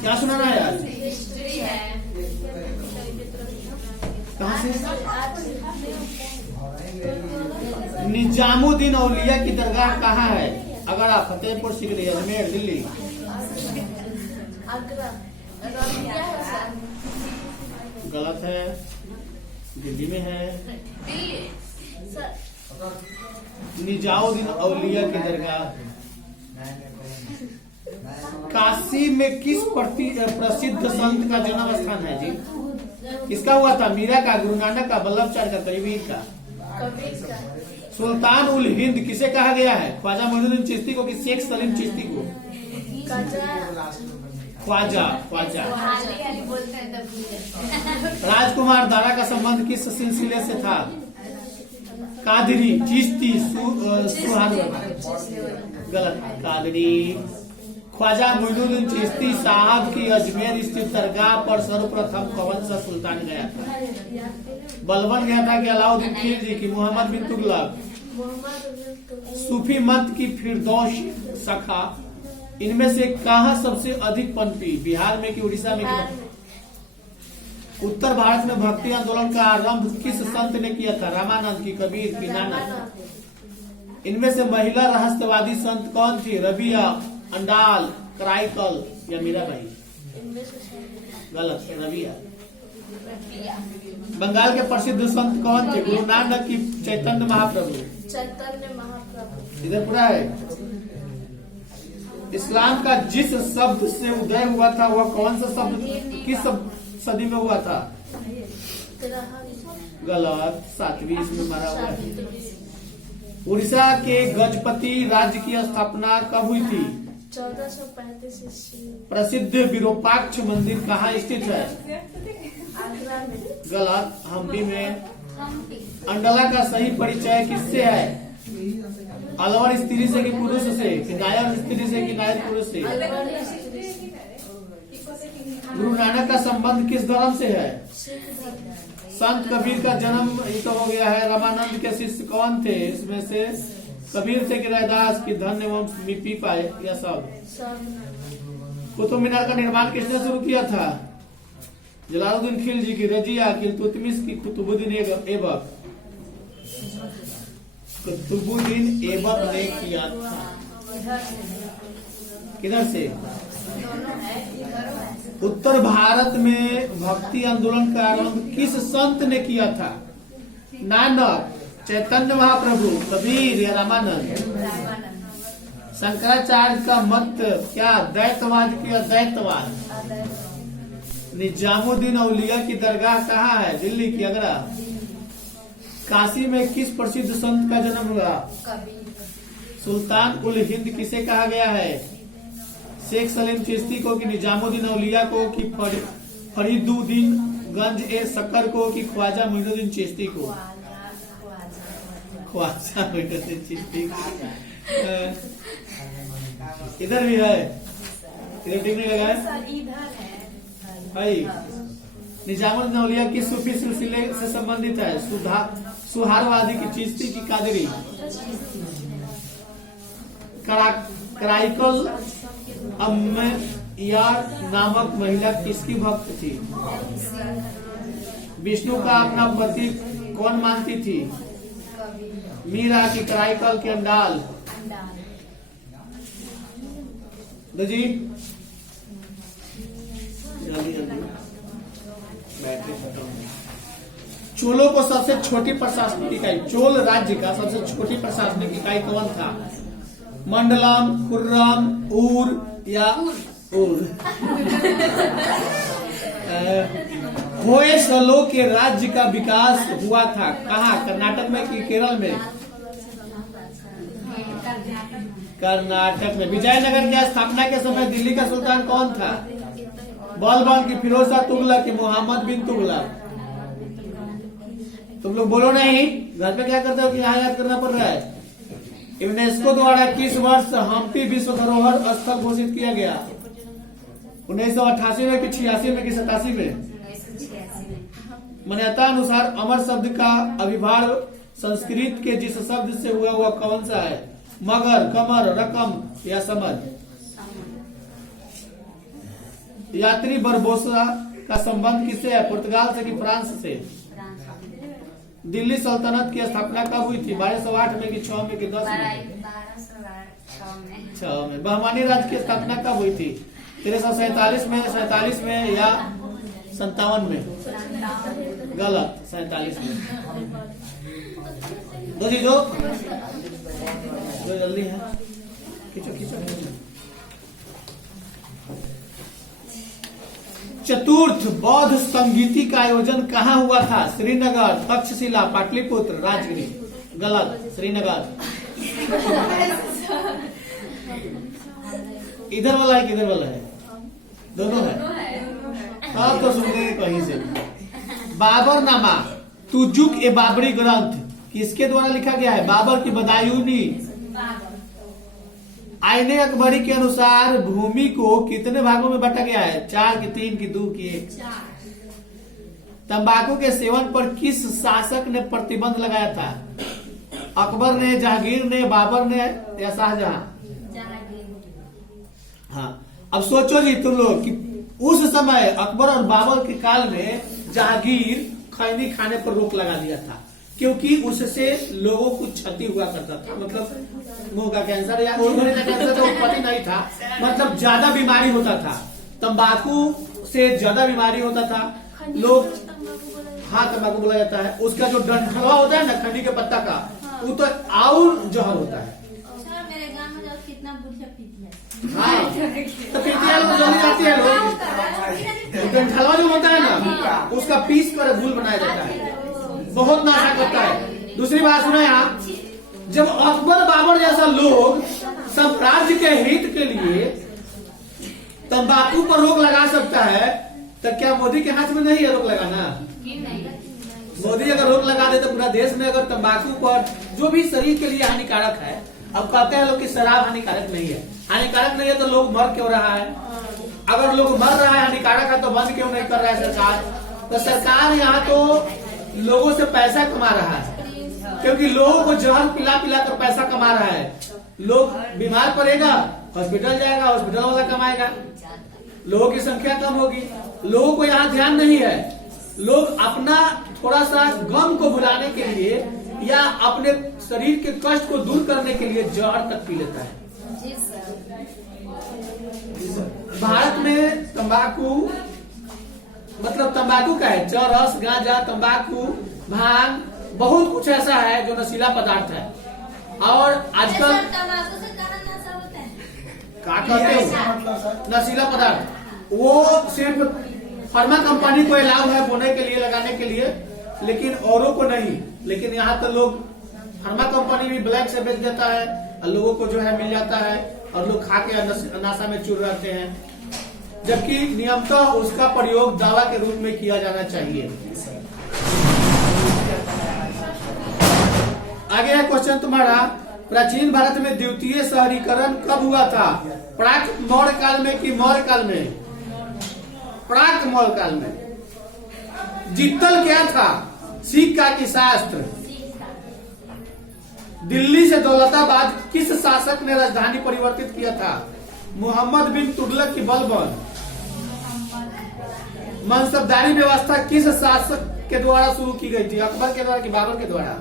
क्या सुनाना है आज? कहाँ से? निजामुद्दीन औलिया की दरगाह कहाँ है? आगरा, फतेहपुर सीकरी, अजमेर, दिल्ली। गलत है, दिल्ली में है। निजामुद्दीन औलिया की दरगाह काशी में किस प्रसिद्ध संत का जन्म स्थान है जी? किसका हुआ था? मीरा का, गुरु नानक का, वल्लभाचार्य का, कबीर का? सुल्तान उल हिंद किसे कहा गया है? ख्वाजा मोइनुद्दीन चिश्ती को कि शेख सलीम चिश्ती को? ख्वाजा। राजकुमार दारा का संबंध किस सिलसिले से था? कादरी, चिश्ती, गलत, कादरी। ख्वाजा मोइनुद्दीन चिश्ती साहब की अजमेर स्थित दरगाह पर सर्वप्रथम कौन सा सुल्तान गया था? बलबन गया था कि अलाउद्दीन खिलजी की, मोहम्मद बिन तुगलक? सूफी मत की फिरदौस शाखा इनमें से कहाँ सबसे अधिक पनपी? बिहार में कि उड़ीसा में कि? उत्तर भारत में भक्ति आंदोलन का आरंभ किस संत ने किया था? रामानंद की, कबीर की, नानक? इनमें से महिला रहस्यवादी संत कौन थी? रबिया, अंडाल, कराईकल या मीराबाई? गलत, रबिया। बंगाल के प्रसिद्ध संत कौन थे? गुरु नानक की, चैतन्य महाप्रभु? इधर पूरा है। इस्लाम का जिस शब्द से उदय हुआ था वह कौन सा शब्द, किस सदी में हुआ था? गलत, 7वीं इसमें मारा हुआ है। उड़ीसा के गजपति राज्य की स्थापना कब हुई थी? 1435। प्रसिद्ध विरूपाक्ष मंदिर कहाँ स्थित है? गलत, हम्पी में। अंडला का सही परिचय किससे है? अलवर स्त्री से कि पुरुष से? कि नायर स्त्री से कि नायर पुरुष से? गुरु नानक का संबंध किस धर्म से है? संत कबीर का जन्म ये तो हो गया है। रामानंद के शिष्य कौन थे? इसमें से कबीर से कि रैदास की, धन एवं पी पाए या सब? कुतुब मीनार का निर्माण किसने शुरू किया था? जलालुद्दीन खिलजी की, रजिया की, इल्तुतमिश की, कुतुबुद्दीन ऐबक? कुतुबुद्दीन ऐबक ने किया था। किधर से? उत्तर भारत में भक्ति आंदोलन का आरंभ किस संत ने किया था? नानक, चैतन्य महाप्रभु, कबीर या रामानंद? शंकराचार्य का मत क्या? द्वैतवाद की अद्वैतवाद? निजामुद्दीन औलिया की दरगाह कहाँ है? दिल्ली की, आगरा? काशी में किस प्रसिद्ध संत का जन्म हुआ? सुल्तान उल हिंद किसे कहा गया है? शेख सलीम चिश्ती को कि निजामुद्दीन औलिया को कि फरीदुद्दीन गंज ए शक्कर को कि ख्वाजा मोइनुद्दीन चिश्ती को? ख्वाजा मोइनुद्दीन चिश्ती। इधर भी है, इधर ठीक नहीं लगा है भाई। निजामुद्दीन औलिया किस सूफी सिलसिले से संबंधित है? सुहारवादी की, चिश्ती की, कादरी? कराईकल अम्मैया नामक महिला किसकी भक्त थी? विष्णु का अपना पति कौन मानती थी? मीरा की, कराईकल की, अंडाल? जी जल्दी बैटरी खत्म। चोलों को सबसे छोटी प्रशासनिक इकाई, चोल राज्य का सबसे छोटी प्रशासनिक इकाई कौन था? मंडलम, खुर्रम, ऊर या ऊर? होयसलो के राज्य का विकास हुआ था कहाँ? कर्नाटक में कि केरल में? कर्नाटक में। विजयनगर की स्थापना के समय दिल्ली का सुल्तान कौन था? बलबन की, फिरोज शाह तुगलक की, मोहम्मद बिन तुगलक? तुम लोग बोलो नहीं, घर पे क्या करते हो कि यहाँ याद करना पड़ रहा है? यूनेस्को द्वारा किस वर्ष हम्पी विश्व धरोहर स्थल घोषित किया गया? 1988 में कि 86 में कि 87 में? मान्यता अनुसार अमर शब्द का अभिभाव संस्कृत के जिस शब्द से हुआ वह कौन सा है? मगर, कमर, रकम या समझ? यात्री बरबोसा का संबंध किससे है? पुर्तगाल से कि फ्रांस से? दिल्ली सल्तनत की स्थापना कब हुई थी? 1208 में कि 6 में कि 10 में? 6 में। बहमानी राज्य की स्थापना कब हुई थी? 1347 में, 47 में या 57 में? गलत, 47 में। दो जी जो जल्दी है, खींचो खींचो। चतुर्थ बौद्ध संगीति का आयोजन कहाँ हुआ था? श्रीनगर, तक्षशिला, पाटलिपुत्र, राजगिरी? गलत, श्रीनगर। इधर वाला है किधर वाला है? दोनों है। अब तो सुनेंगे कहीं से। बाबरनामा तुजुक ए बाबरी ग्रंथ किसके द्वारा लिखा गया है? बाबर की बदायूनी। आईने अकबरी के अनुसार भूमि को कितने भागों में बांटा गया है? 4 की 3 की 2 की 1? तंबाकू के सेवन पर किस शासक ने प्रतिबंध लगाया था? अकबर ने, जहांगीर ने, बाबर ने या शाहजहां? हाँ, अब सोचो जी तुम लोग कि उस समय अकबर और बाबर के काल में जहांगीर खैनी खाने पर रोक लगा दिया था, क्योंकि उससे लोगों को क्षति हुआ करता था। मतलब मुंह का कैंसर या ओवरी का कैंसर तो उत्पत्ति नहीं था, मतलब ज्यादा बीमारी होता था। तंबाकू से ज्यादा बीमारी होता था। लोग, हाँ तंबाकू बोला जाता है। उसका जो डंठलवा होता है ना खैनी के पत्ता का, वो तो और जहर होता है। मेरे गांव में जाओ कितना बुढ़िया पीती है। हाँ, तो पीती है लोग, जल्दी जाती है लोग। डंठलवा जो होता है ना, उसका पीस कर घूल बनाया जाता है, बहुत नाशा करता है। दूसरी बात सुना यहाँ, जब अकबर बाबर जैसा लोग साम्राज्य के हित के लिए तंबाकू पर रोक लगा सकता है, तो क्या मोदी के हाथ में नहीं है रोक लगाना? मोदी अगर रोक लगा दे तो पूरा देश में अगर तंबाकू पर, जो भी शरीर के लिए हानिकारक है, अब कहते हैं लोग कि शराब हानिकारक नहीं है। हानिकारक नहीं है तो लोग मर क्यों रहा है? अगर लोग मर रहा है हानिकारक है तो बंद क्यों नहीं कर रहा है सरकार? तो सरकार यहाँ तो लोगों से पैसा कमा रहा है, क्योंकि लोगों को जहर पिला पिला कर पैसा कमा रहा है। लोग बीमार पड़ेगा, हॉस्पिटल जाएगा, हॉस्पिटल वाला कमाएगा, लोगों की संख्या कम होगी। लोगों को यहाँ ध्यान नहीं है। लोग अपना थोड़ा सा गम को भुलाने के लिए या अपने शरीर के कष्ट को दूर करने के लिए जहर तक पी लेता है। भारत में तंबाकू, मतलब तंबाकू का है, चरस, गांजा, तंबाकू, भांग, बहुत कुछ ऐसा है जो नशीला पदार्थ है। और आजकल तंबाकू से कहाँ नशा होता है? क्या कहते हैं नशीला पदार्थ, वो सिर्फ फार्मा कंपनी को अलाउ है बोने के लिए, लगाने के लिए, लेकिन औरों को नहीं। लेकिन यहाँ तो लोग, फार्मा कंपनी भी ब्लैक से बेच देता है और लोगों को जो है मिल जाता है, और लोग खा के नशा में चूर रहते हैं, जबकि नियमतः उसका प्रयोग दवा के रूप में किया जाना चाहिए। आगे है क्वेश्चन तुम्हारा, प्राचीन भारत में द्वितीय शहरीकरण कब हुआ था? प्राक मौर्य काल में कि मौर्य काल में? प्राक मौर्य काल में। जित्तल क्या था? सिक्का की शास्त्र। दिल्ली से दौलताबाद किस शासक ने राजधानी परिवर्तित किया था? मोहम्मद बिन तुगलक की बलबन। मनसबदारी व्यवस्था किस शासक के द्वारा शुरू की गई थी? अकबर के द्वारा कि बाबर के द्वारा?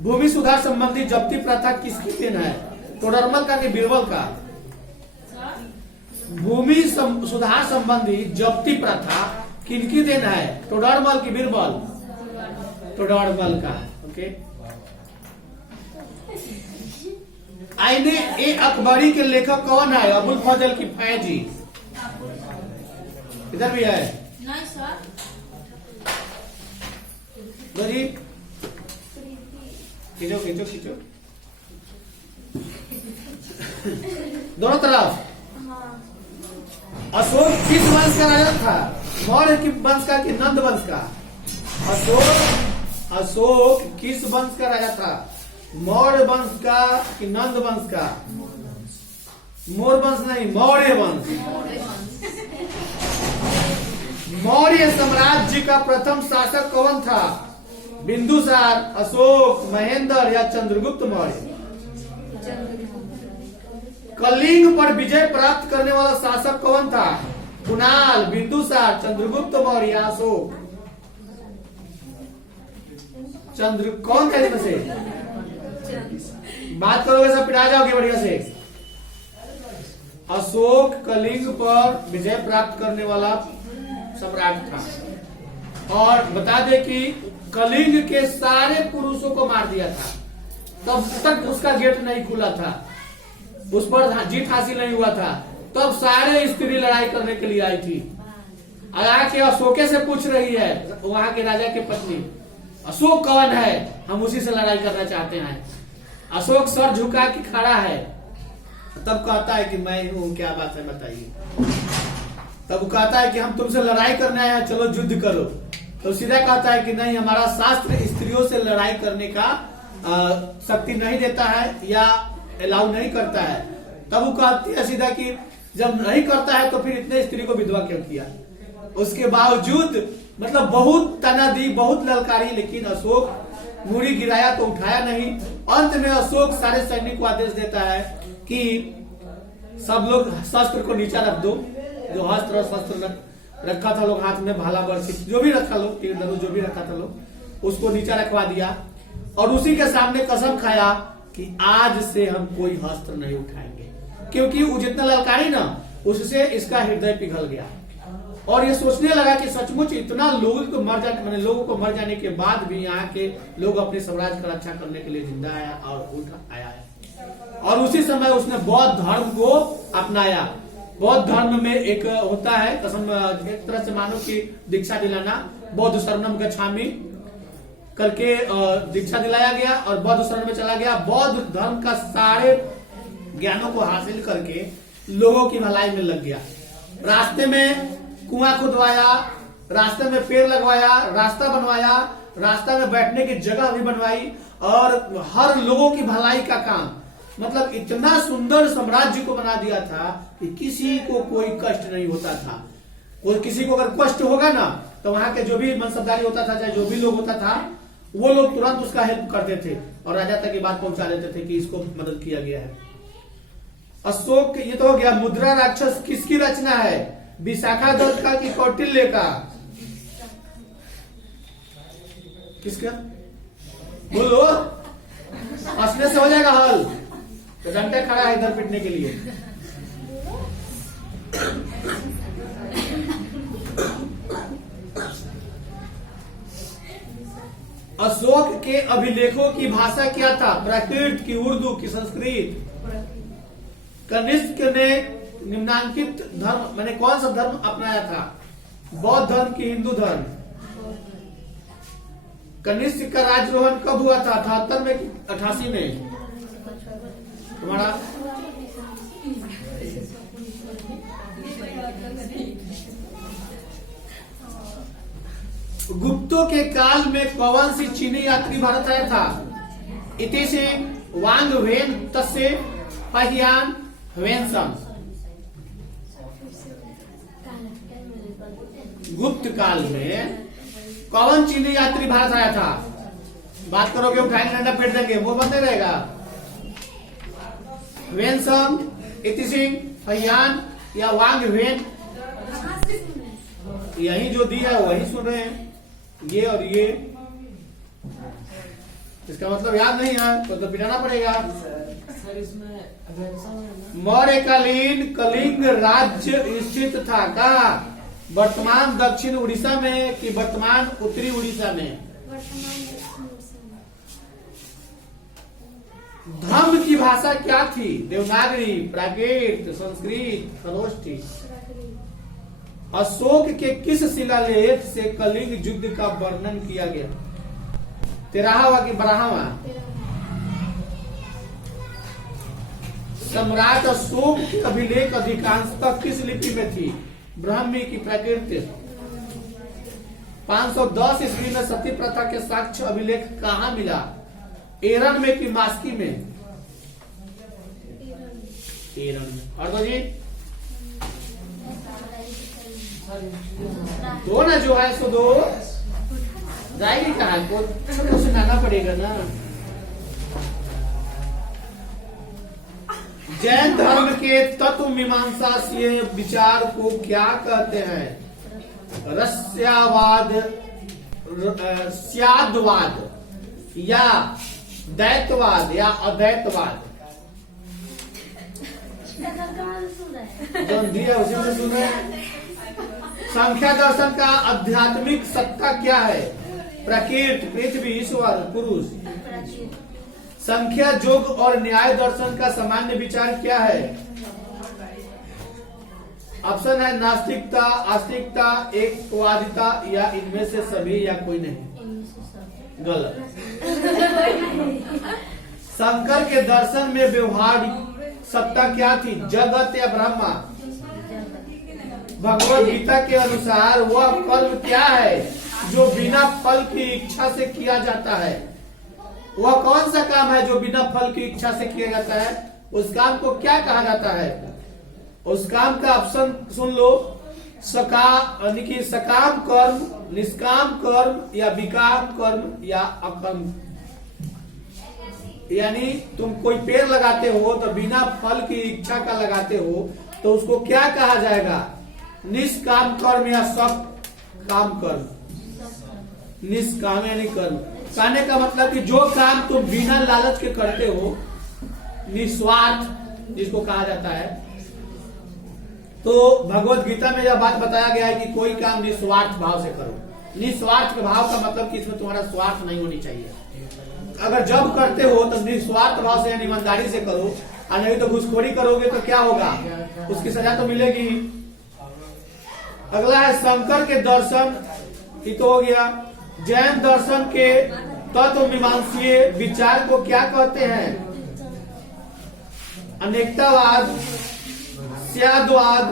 भूमि सुधार संबंधी जब्ती प्रथा किसकी देन है? टोडरमल का कि बीरबल का? भूमि सुधार संबंधी जब्ती प्रथा किनकी देन है? टोडरमल की बीरबल? टोडरमल का। ओके। आईने ए अकबरी के लेखक कौन है? अबुल फजल की फैजी? इधर भी है? नहीं सर। जी खींचो खींचो खींचो दोनों तरफ। अशोक किस वंश का राजा था? मौर्य की वंश का कि नंद वंश का? अशोक किस वंश का राजा था? मौर्य वंश का कि नंद वंश का? मौर्य वंश नहीं, मौर्य वंश। मौर्य साम्राज्य का प्रथम शासक कौन था? बिंदुसार, अशोक, महेंद्र या चंद्रगुप्त मौर्य? कलिंग पर विजय प्राप्त करने वाला शासक कौन था? कुणाल, बिंदुसार, चंद्रगुप्त मौर्य, अशोक। कौन था इनमें से? बात करोगे सब पिटा जाओगे बढ़िया से। अशोक कलिंग पर विजय प्राप्त करने वाला सम्राट था और बता दे कि कलिंग के सारे पुरुषों को मार दिया था, तब तक उसका गेट नहीं खुला था, उस पर जीत हासिल नहीं हुआ था, तब सारे स्त्री लड़ाई करने के लिए आई थी। आके अशोके से पूछ रही है वहां के राजा की पत्नी, अशोक कौन है, हम उसी से लड़ाई करना चाहते हैं। अशोक सर झुका के खड़ा है, तब कहता है कि मैं हूं, क्या बात है बताइए। तब वो कहता है कि हम तुमसे लड़ाई करने आए हैं, चलो युद्ध करो। तो सीधा कहता है कि नहीं, हमारा शास्त्र स्त्रियों से लड़ाई करने का शक्ति नहीं देता है या अलाउ नहीं करता है। तब वो कहती है सीधा कि जब नहीं करता है तो फिर इतने स्त्री को विधवा क्यों किया। उसके बावजूद मतलब बहुत तना दी, बहुत ललकारी, लेकिन अशोक मुड़ी गिराया तो उठाया नहीं। अंत में अशोक सारे सैनिक को आदेश देता है कि सब लोग शस्त्र को नीचा रख दो, जो हस्त्र और शस्त्र रखा था लोग हाथ में, भाला बरछी जो भी रखा लोग, तीर धनुष जो भी रखा था लोग, उसको नीचा रखवा दिया और उसी के सामने कसम खाया कि आज से हम कोई हस्त्र नहीं उठाएंगे, क्योंकि वो जितना ललकारी ना उससे इसका हृदय पिघल गया और ये सोचने लगा कि सचमुच इतना लोगों को मर जाने के बाद भी यहाँ के लोग अपने साम्राज्य का रक्षा करने के लिए जिंदा आया और उठ आया है। और उसी समय उसने बौद्ध धर्म को अपनाया। बौद्ध धर्म में एक होता है कसम, एक तरह से मानो कि दीक्षा दिलाना, बौद्ध शरणम गच्छामि करके दीक्षा दिलाया गया और बौद्ध शरण में चला गया। बौद्ध धर्म का सारे ज्ञानों को हासिल करके लोगों की भलाई में लग गया। रास्ते में कुआं खुदवाया, रास्ते में पेड़ लगवाया, रास्ता बनवाया, रास्ता में बैठने की जगह भी बनवाई और हर लोगों की भलाई का काम, मतलब इतना सुंदर साम्राज्य को बना दिया था कि किसी को कोई कष्ट नहीं होता था। और किसी को अगर कष्ट होगा ना तो वहां के जो भी मनसबदारी होता था, चाहे जो भी लोग होता था, वो लोग तुरंत उसका हेल्प करते थे और राजा तक ये बात पहुंचा देते थे कि इसको मदद किया गया है। अशोक, ये तो हो गया। मुद्रा राक्षस किसकी रचना है? विशाखा दत्त का कि कौटिल्य का? किसका बोलो, हंसने से हो जाएगा हल। तो डंडा खड़ा है इधर पिटने के लिए। अशोक के अभिलेखों की भाषा क्या था? प्राकृत की, उर्दू की, संस्कृत? कनिष्क ने निम्नांकित धर्म मैंने कौन सा धर्म अपनाया था? बौद्ध धर्म की हिंदू धर्म? कनिष्क का राजरोहण कब हुआ था? 78 में कि 88 में? तुम्हारा गुप्तों के काल में कौन सी चीनी यात्री भारत आया था? इति से वांग वेन तस्य पहियान वेनसम। गुप्त काल में कौन चीनी यात्री भारत आया था? बात करोगे उठाएंगे डंडा फेंट देंगे, वो बंद रहेगा। वेनसम, इतिसिंह, पहियान या वांग वेन? यही जो दी है वही सुन रहे हैं, ये और ये। इसका मतलब याद नहीं है तो पिटाना पड़ेगा। मौर्यकालीन कलिंग राज्य स्थित था कहाँ? वर्तमान दक्षिण उड़ीसा में कि वर्तमान उत्तरी उड़ीसा में? धम्म की भाषा क्या थी? देवनागरी, प्राकृत, संस्कृत, खरोष्ठी? अशोक के किस शिलालेख से कलिंग युद्ध का वर्णन किया गया? 13वां कि 12वां? सम्राट अशोक के अभिलेख अधिकांशतः किस लिपि में थी? ब्राह्मी की प्राकृत? 510 ईस्वी में सती प्रथा के साक्ष्य अभिलेख कहाँ मिला? एरन में कि मास्की में? एरन में। और तो जी दो ना, जो है सो दो जाएगी कहाँ? को सुनाना पड़ेगा ना। जैन धर्म के तत्व मीमांसा से विचार को क्या कहते हैं? रस्यावाद, स्याद्वाद या दैतवाद या अद्वैतवाद। जो दिया उसी में सुने। संख्या दर्शन का आध्यात्मिक सत्ता क्या है? प्रकृति, पृथ्वी, ईश्वर, पुरुष। संख्या, जोग और न्याय दर्शन का सामान्य विचार क्या है? ऑप्शन है नास्तिकता, आस्तिकता, एकवादिता या इनमें से सभी या कोई नहीं। गलत। शंकर के दर्शन में व्यवहारिक सत्ता क्या थी? जगत या ब्रह्मा? भगवत गीता के अनुसार वह कर्म क्या है जो बिना फल की इच्छा से किया जाता है? वह कौन सा काम है जो बिना फल की इच्छा से किया जाता है? उस काम को क्या कहा जाता है? उस काम का ऑप्शन सुन लो। सकाम कर्म, निष्काम कर्म या विकाम कर्म या अकर्म। यानी तुम कोई पेड़ लगाते हो तो बिना फल की इच्छा का लगाते हो तो उसको क्या कहा जाएगा? निष्काम कर्म या सकाम कर्म? निष्काम यानी कर्म। कहने का मतलब कि जो काम तुम बिना लालच के करते हो, निस्वार्थ जिसको कहा जाता है। तो भगवत गीता में यह बात बताया गया है कि कोई काम निस्वार्थ भाव से करो। निस्वार्थ के भाव का मतलब कि इसमें तुम्हारा स्वार्थ नहीं होनी चाहिए। अगर जब करते हो तो निस्वार्थ भाव से, ईमानदारी से करो, और नहीं तो घुसखोरी करोगे तो क्या होगा? उसकी सजा तो मिलेगी। अगला है शंकर के दर्शन, ये तो हो गया। जैन दर्शन के तत्व मीमांसीय विचार को क्या कहते हैं? अनेकतावाद, स्याद्वाद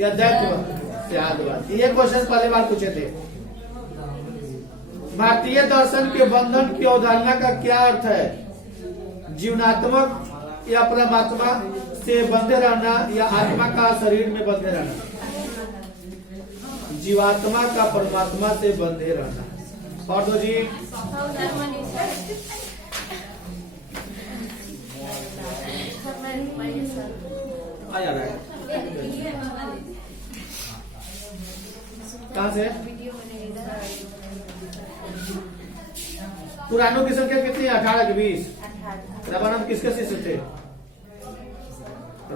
या दैतवाद? स्याद्वाद। ये क्वेश्चन पहले बार पूछे थे। भारतीय दर्शन के बंधन की अवधारणा का क्या अर्थ है? जीवनात्मक या परमात्मा से बंधे रहना या आत्मा का शरीर में बंधे रहना? जीवात्मा का परमात्मा से बंधे रहना। और दो जी। आ जा रहा है कहाँ से? पुराणों की संख्या कितनी है? 18 के 20। रामानंद किसके शिष्य थे?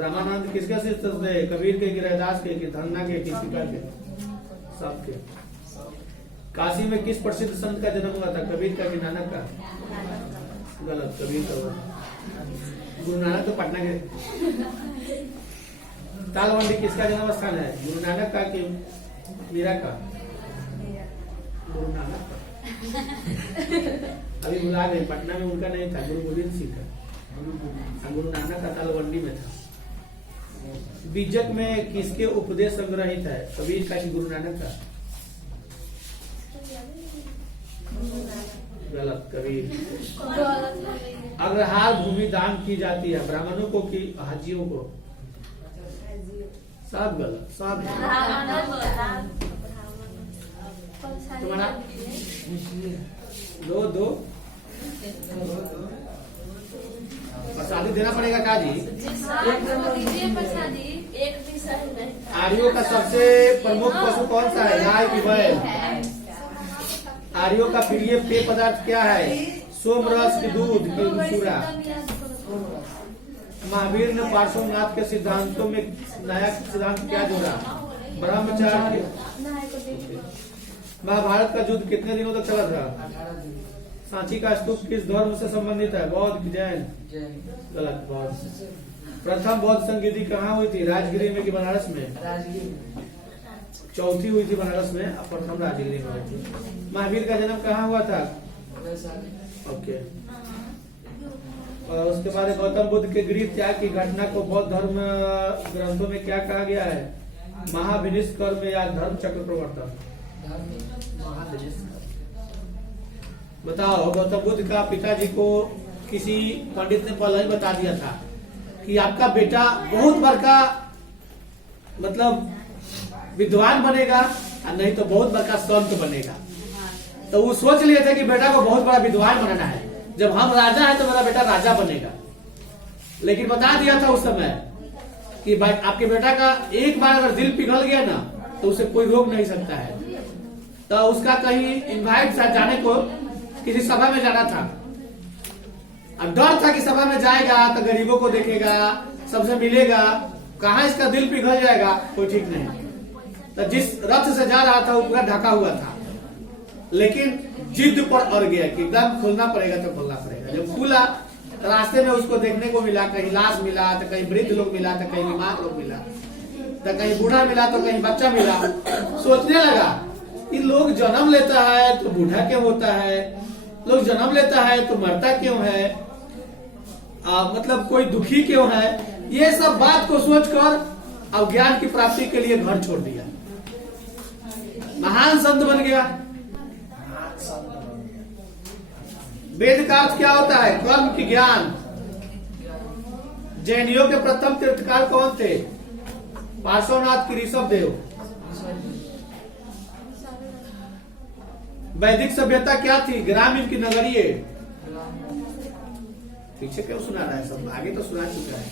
रामानंद किसके शिष्य थे? कबीर के, गिरिदास के, धन्ना के, किसी के? सबके। काशी में किस प्रसिद्ध संत का जन्म हुआ था? कबीर का कि नानक का? गलत, कबीर का हुआ। गुरु नानक तो पटना के। तालवंडी किसका जन्म स्थान है? गुरु नानक का कि मीरा का? गुरु नानक का। अभी बुला गए, पटना में उनका नहीं था, गुरु गोविंद सिंह का। गुरु नानक का तालवंडी में था। बीजक में किसके उपदेश संग्रहित है? कबीर का कि गुरु नानक का? गलत, कबीर। अग्रहार भूमि दान की जाती है ब्राह्मणों को कि हाजियों को? सब गलत, सब तुम्हारा दो प्रसादी देना पड़ेगा का जी? आर्यों का सबसे प्रमुख पशु कौन सा है? गाय की बैल? आर्यों का प्रिय पेय पदार्थ क्या है? सोमरस की दूध की चूड़ा? महावीर ने पार्श्वनाथ के सिद्धांतों में नया सिद्धांत क्या जोड़ा? ब्रह्मचार्य। महाभारत का युद्ध कितने दिनों तक चला था? सांची का स्तूप किस धर्म से संबंधित है? बौद्ध की जैन? गलत, बौद्ध। प्रथम बौद्ध संगीति कहाँ हुई थी? राजगिरी में कि बनारस में? चौथी हुई थी बनारस में, अब प्रथम राजगिरी में हुई थी। महावीर का जन्म कहाँ हुआ था? ओके। और उसके बाद गौतम बुद्ध के गृह त्याग की घटना को बौद्ध धर्म ग्रंथों में क्या कहा गया है? महाविनिष्कर्म या धर्म चक्र प्रवर्तन? बताओ। गौतम बुद्ध का पिताजी को किसी पंडित ने पहले ही बता दिया था कि आपका बेटा बहुत बड़का मतलब विद्वान बनेगा और नहीं तो बहुत बड़का संत बनेगा। तो वो सोच लिए थे कि बेटा को बहुत बड़ा विद्वान बनाना है, जब हम राजा है तो मेरा बेटा राजा बनेगा। लेकिन बता दिया था उस समय कि आपके बेटा का एक बार अगर दिल पिघल गया ना तो उसे कोई रोक नहीं सकता है। तो उसका कहीं इनवाइट था जाने को, किसी सभा में जाना था। अब डर था कि सभा में जाएगा तो गरीबों को देखेगा, सबसे मिलेगा, कहाँ इसका दिल पिघल जाएगा कोई ठीक नहीं। तो जिस रथ से जा रहा था वो पूरा ढका हुआ था, लेकिन जिद पर अड़ गया कि एकदम खोलना पड़ेगा तो खोलना पड़ेगा। जब खुला तो रास्ते में उसको देखने को मिला, कहीं लाश मिला तो कहीं वृद्ध लोग मिला तो कहीं बीमार लोग मिला, तो कहीं बूढ़ा मिला तो कहीं बच्चा मिला। सोचने लगा कि लोग जन्म लेता है तो बूढ़ा क्यों होता है, लोग जन्म लेता है तो मरता क्यों है, मतलब कोई दुखी क्यों है। ये सब बात को सोचकर अब ज्ञान की प्राप्ति के लिए घर छोड़ दिया, महान संत बन गया। वेद का अर्थ क्या होता है? कर्म की ज्ञान। जैनियों के प्रथम तीर्थकार कौन थे? पार्श्वनाथ की ऋषभ देव। वैदिक सभ्यता क्या थी? ग्रामीण की नगरीय। पीछे क्यों सुना रहा है सब? आगे तो सुना चुका है।